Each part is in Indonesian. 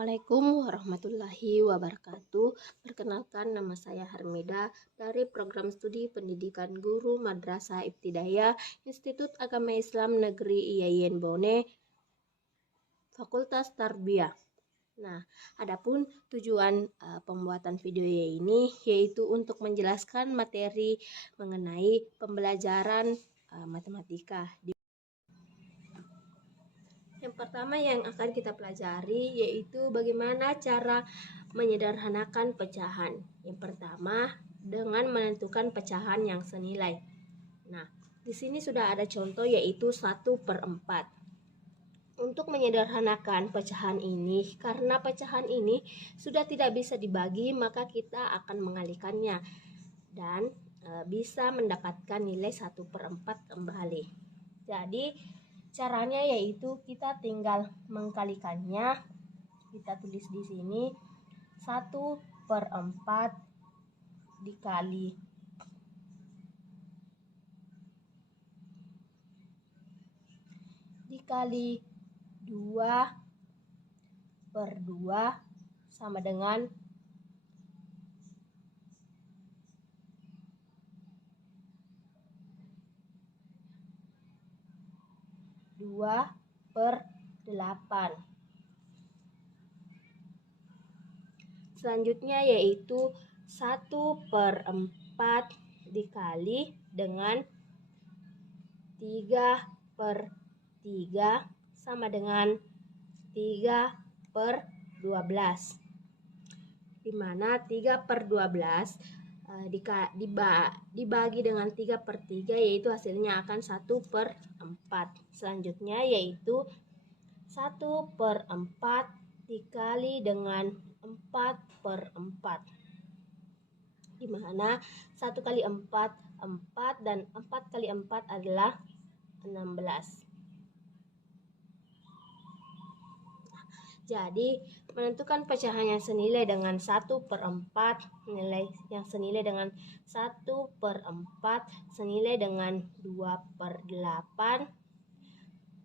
Assalamualaikum warahmatullahi wabarakatuh. Perkenalkan, nama saya Harmida dari Program Studi Pendidikan Guru Madrasah Ibtidaiyah Institut Agama Islam Negeri IAIN Bone, Fakultas Tarbiyah. Nah, adapun tujuan pembuatan video ini yaitu untuk menjelaskan materi mengenai pembelajaran matematika. Yang pertama yang akan kita pelajari yaitu bagaimana cara menyederhanakan pecahan. Yang pertama dengan menentukan pecahan yang senilai. Nah, di sini sudah ada contoh yaitu 1/4. Untuk menyederhanakan pecahan ini, karena pecahan ini sudah tidak bisa dibagi, maka kita akan mengalihkannya dan bisa mendapatkan nilai 1/4 kembali. Jadi caranya yaitu kita tinggal mengkalikannya. Kita tulis di sini 1/4 dikali 2/2 sama dengan 2/8. Selanjutnya yaitu 1/4 dikali dengan 3/3 sama dengan 3/12, di mana 3/12 dibagi dengan 3/3 yaitu hasilnya akan 1/4. Selanjutnya yaitu 1/4 dikali dengan 4/4, di mana 1 kali 4 4 dan 4 kali 4 adalah 16. Jadi menentukan pecahan yang senilai dengan 1/4, nilai yang senilai dengan 1/4 senilai dengan 2/8,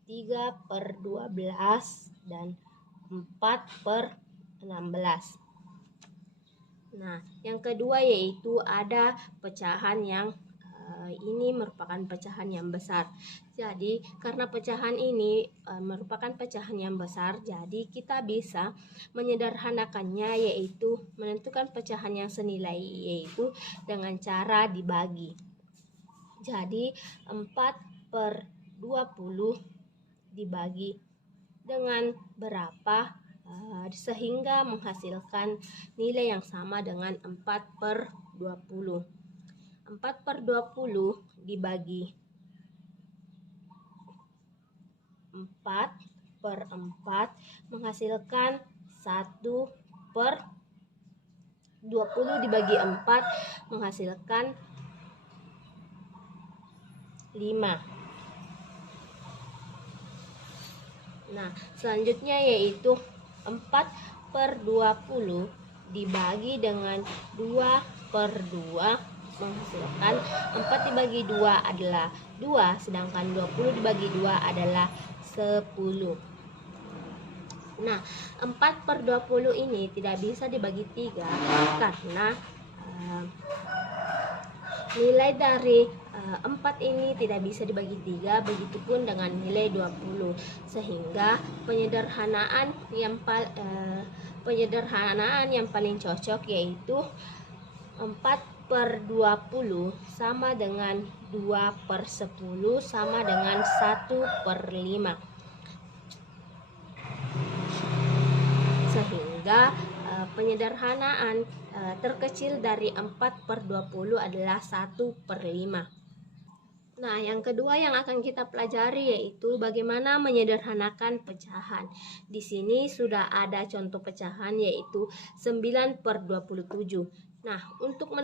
3/12 dan 4/16. Nah, yang kedua yaitu ada pecahan yang ini merupakan pecahan yang besar. Jadi karena pecahan ini merupakan pecahan yang besar, jadi kita bisa menyederhanakannya yaitu menentukan pecahan yang senilai yaitu dengan cara dibagi. Jadi 4/20 dibagi dengan berapa sehingga menghasilkan nilai yang sama dengan 4/20. 4/20 dibagi 4/4 menghasilkan 1/20 dibagi 4 menghasilkan 5. Nah, selanjutnya yaitu 4/20 dibagi dengan 2/2 menghasilkan 4 dibagi 2 adalah 2, sedangkan 20 dibagi 2 adalah 10. Nah, 4/20 ini tidak bisa dibagi 3 karena nilai dari 4 ini tidak bisa dibagi 3, begitupun dengan nilai 20, sehingga penyederhanaan yang paling cocok yaitu 4/20 sama dengan 2/10 sama dengan 1/5, sehingga penyederhanaan terkecil dari 4/20 adalah 1/5. Nah, yang kedua yang akan kita pelajari yaitu bagaimana menyederhanakan pecahan. Di sini sudah ada contoh pecahan yaitu 9/27. Nah, untuk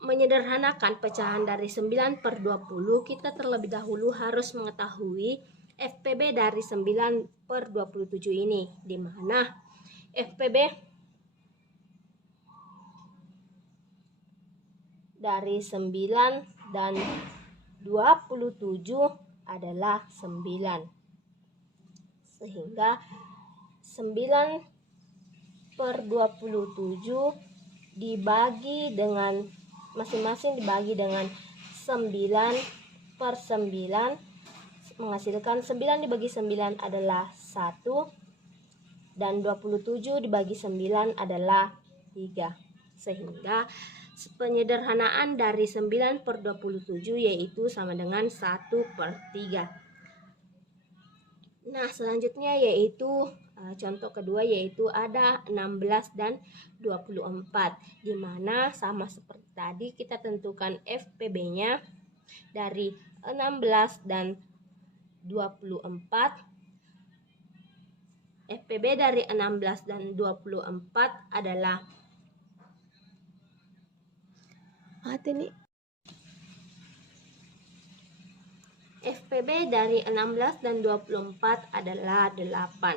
menyederhanakan pecahan dari 9/20, kita terlebih dahulu harus mengetahui FPB dari 9/27 ini, di mana FPB dari 9 dan 27 adalah 9. Sehingga 9/27 dibagi dengan masing-masing dibagi dengan 9/9 menghasilkan 9 dibagi 9 adalah 1 dan 27 dibagi 9 adalah 3. Sehingga penyederhanaan dari 9/27 yaitu sama dengan 1/3. Nah, selanjutnya yaitu contoh kedua yaitu ada 16 dan 24, di mana sama seperti tadi kita tentukan FPB-nya dari 16 dan 24. FPB dari 16 dan 24 adalah FPB dari 16 dan 24 adalah 8.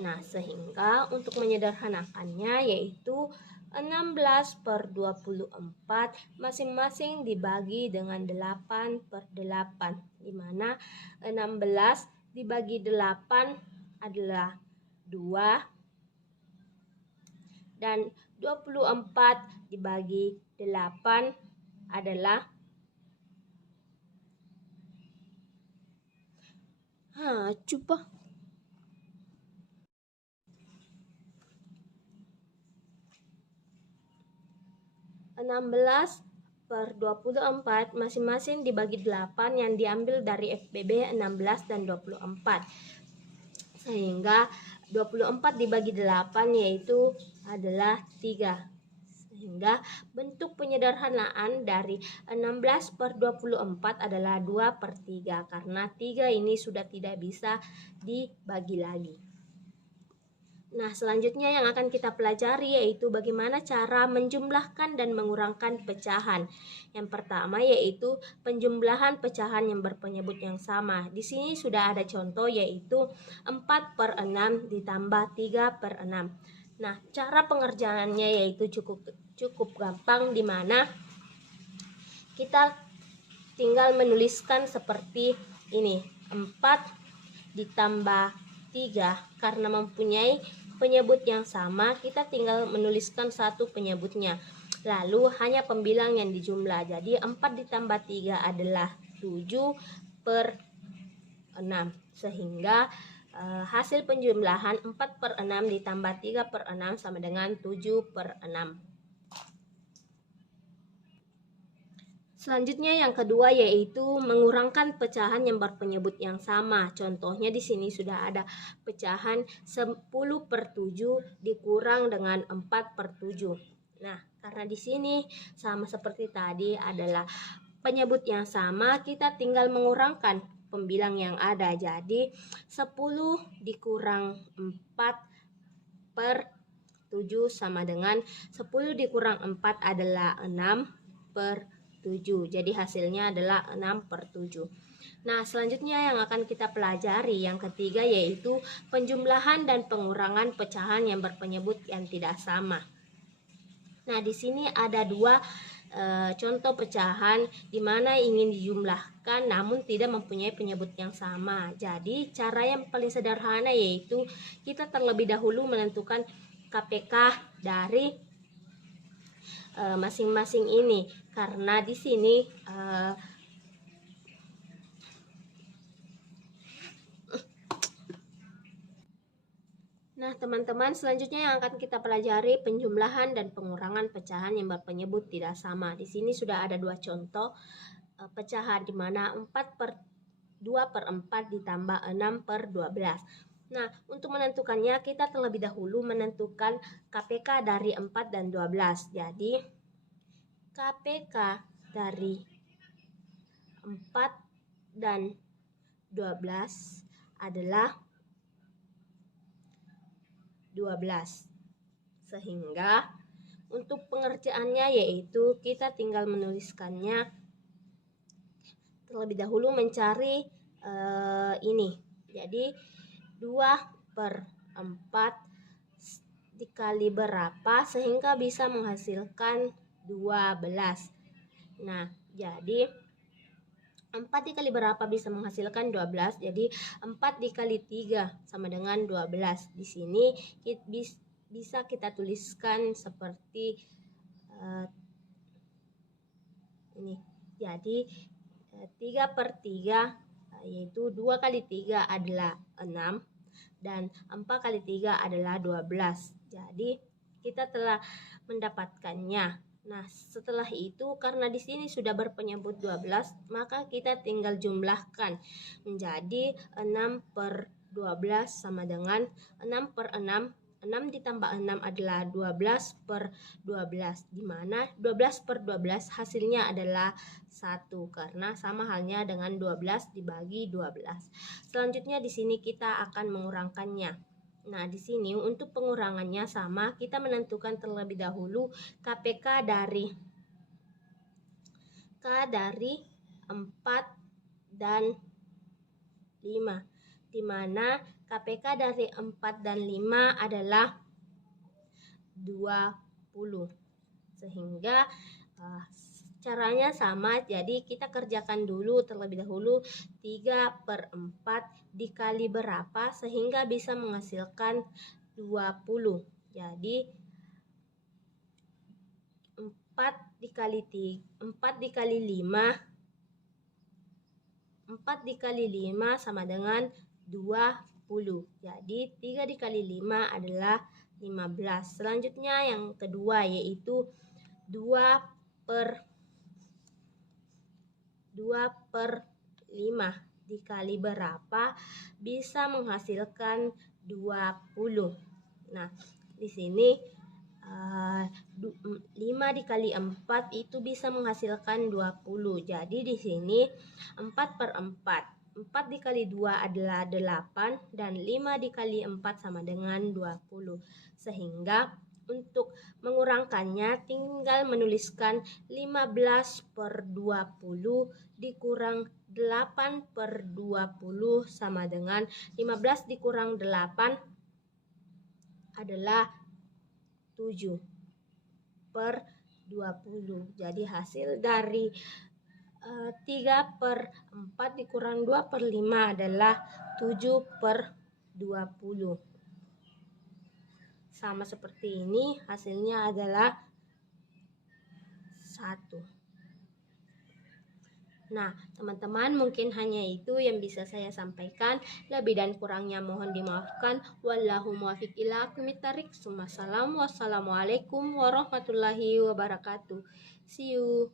Nah, sehingga untuk menyederhanakannya yaitu 16/24 masing-masing dibagi dengan 8/8, di mana 16 dibagi 8 adalah 2 dan 24 dibagi 8 adalah coba 16/24 masing-masing dibagi 8 yang diambil dari FPB 16 dan 24. Sehingga 24 dibagi 8 yaitu adalah 3. Sehingga bentuk penyederhanaan dari 16/24 adalah 2/3 karena 3 ini sudah tidak bisa dibagi lagi. Nah, selanjutnya yang akan kita pelajari yaitu bagaimana cara menjumlahkan dan mengurangkan pecahan. Yang pertama yaitu penjumlahan pecahan yang berpenyebut yang sama. Di sini sudah ada contoh yaitu 4/6 ditambah 3/6. Nah, cara pengerjaannya yaitu cukup gampang, di mana kita tinggal menuliskan seperti ini. 4 ditambah 3, karena mempunyai penyebut yang sama, kita tinggal menuliskan satu penyebutnya. Lalu hanya pembilang yang dijumlah. Jadi 4 ditambah 3 adalah 7/6. Sehingga hasil penjumlahan 4/6 ditambah 3/6 sama dengan 7/6. Selanjutnya yang kedua yaitu mengurangkan pecahan yang berpenyebut yang sama. Contohnya di sini sudah ada pecahan 10/7 dikurang dengan 4/7. Nah, karena di sini sama seperti tadi adalah penyebut yang sama, kita tinggal mengurangkan pembilang yang ada. Jadi 10 dikurang 4/7 sama dengan 10 dikurang 4 adalah 6/7. Jadi hasilnya adalah 6/7. Nah, selanjutnya yang akan kita pelajari yang ketiga yaitu penjumlahan dan pengurangan pecahan yang berpenyebut yang tidak sama. Nah, di sini ada dua contoh pecahan di mana ingin dijumlahkan namun tidak mempunyai penyebut yang sama. Jadi, cara yang paling sederhana yaitu kita terlebih dahulu menentukan KPK dari masing-masing ini, karena di sini nah, teman-teman, selanjutnya yang akan kita pelajari penjumlahan dan pengurangan pecahan yang berpenyebut tidak sama. Di sini sudah ada dua contoh pecahan di mana 2/4 ditambah 6/12. Nah, untuk menentukannya kita terlebih dahulu menentukan KPK dari 4 dan 12. Jadi, KPK dari 4 dan 12 adalah 12. Sehingga untuk pengerjaannya yaitu kita tinggal menuliskannya terlebih dahulu mencari ini. Jadi 2/4 dikali berapa sehingga bisa menghasilkan 12. Nah, jadi 4 dikali berapa bisa menghasilkan 12? Jadi 4 dikali 3 sama dengan 12. Di sini bisa kita tuliskan seperti ini. Jadi 3/3 yaitu 2 kali 3 adalah 6 dan 4 kali 3 adalah 12. Jadi kita telah mendapatkannya. Nah, setelah itu karena di sini sudah berpenyebut 12, maka kita tinggal jumlahkan menjadi 6/12 sama dengan 6/6. 6 ditambah 6 adalah 12/12, di mana 12/12 hasilnya adalah 1 karena sama halnya dengan 12 dibagi 12. Selanjutnya di sini kita akan mengurangkannya. Nah, di sini untuk pengurangannya sama, kita menentukan terlebih dahulu KPK dari 4 dan 5, di mana KPK dari 4 dan 5 adalah 20. Sehingga caranya sama, jadi kita kerjakan dulu terlebih dahulu 3/4 dikali berapa sehingga bisa menghasilkan 20. Jadi 4 dikali 5 sama dengan 20. Jadi 3 dikali 5 adalah 15. Selanjutnya yang kedua yaitu 2/5 dikali berapa bisa menghasilkan 20. Nah, di sini 5 dikali 4 itu bisa menghasilkan 20. Jadi di sini 4/4. 4 dikali 2 adalah 8 dan 5 dikali 4 sama dengan 20. Sehingga untuk mengurangkannya tinggal menuliskan 15/20 dikurang 8/20 sama dengan 15 dikurang 8 adalah 7/20. Jadi hasil dari 3/4 dikurang 2/5 adalah 7/20. Sama seperti ini, hasilnya adalah 1. Nah, teman-teman, mungkin hanya itu yang bisa saya sampaikan. Lebih dan kurangnya mohon dimaafkan. Wallahu muwaffiq ila aqwamit thoriq. Wassalamualaikum warahmatullahi wabarakatuh. See you.